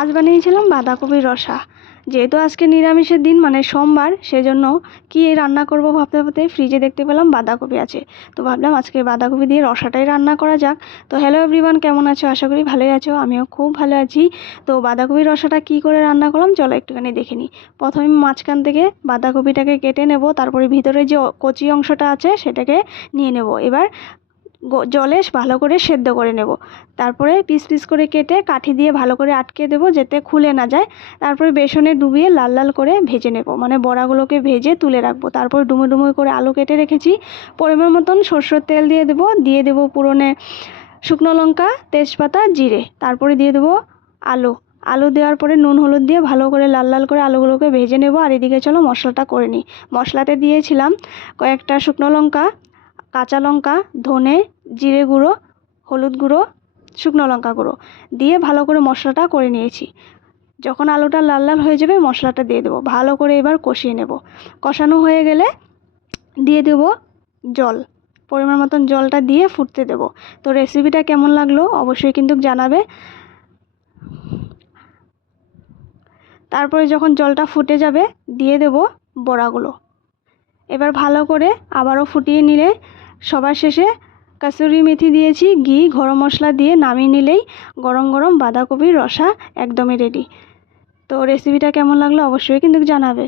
আজ বানিয়েছিলাম বাঁধাকপির রসা। যেহেতু আজকে নিরামিষের দিন মানে সোমবার, সেজন্য কি রান্না করব ভাবতে ভাবতে ফ্রিজে দেখতে পেলাম বাঁধাকপি আছে। তো ভাবলাম আজকে বাঁধাকপি দিয়ে রসাটাই রান্না করা যাক। তো হ্যালো এভরিওয়ান, কেমন আছো? আশা করি ভালোই আছো, আমিও খুব ভালো আছি। তো বাঁধাকপির রসাটা কি করে রান্না করলাম চলো একটুখানি দেখে নিই। প্রথমে মাঝখান থেকে বাঁধাকপিটাকে কেটে নেব, তারপরে ভিতরে যে কচি অংশটা আছে সেটাকে নিয়ে নেব। এবার জলে ভালো করে সেদ্ধ করে নেব। তারপরে পিস পিস করে কেটে কাঠি দিয়ে ভালো করে আটকে দেবো যাতে খুলে না যায়। তারপরে বেসনে ডুবিয়ে লাল লাল করে ভেজে নেব, মানে বড়াগুলোকে ভেজে তুলে রাখবো। তারপর ডুমো ডুমো করে আলু কেটে রেখেছি, পরিমাণ মতন সরষের তেল দিয়ে দেবো পুরনে শুকনো লঙ্কা, তেজপাতা, জিরে। তারপরে দিয়ে দেবো আলু দেওয়ার পরে নুন হলুদ দিয়ে ভালো করে লাল লাল করে আলুগুলোকে ভেজে নেব। আর এদিকে চলো মশলাটা করে নিই। মশলাতে দিয়েছিলাম কয়েকটা শুকনো লঙ্কা, কাঁচা লঙ্কা, ধনে, জিরে গুঁড়ো, হলুদ গুঁড়ো, শুকনো লঙ্কা গুঁড়ো দিয়ে ভালো করে মশলাটা করে নিয়েছি। যখন আলুটা লাল লাল হয়ে যাবে মশলাটা দিয়ে দেবো, ভালো করে এবার কষিয়ে নেব। কষানো হয়ে গেলে দিয়ে দেবো জল, পরিমাণ মতন জলটা দিয়ে ফুটতে দেব। তো রেসিপিটা কেমন লাগলো অবশ্যই কিন্তু জানাবে। তারপরে যখন জলটা ফুটে যাবে দিয়ে দেব বড়াগুলো। এবার ভালো করে আবারও ফুটিয়ে নিলে সবার শেষে কাসুরি মেথি দিয়েছি, ঘি, গরম মশলা দিয়ে নামিয়ে নিলেই গরম গরম বাঁধাকপির রসা একদমই রেডি। তো রেসিপিটা কেমন লাগলো অবশ্যই কিন্তু জানাবে।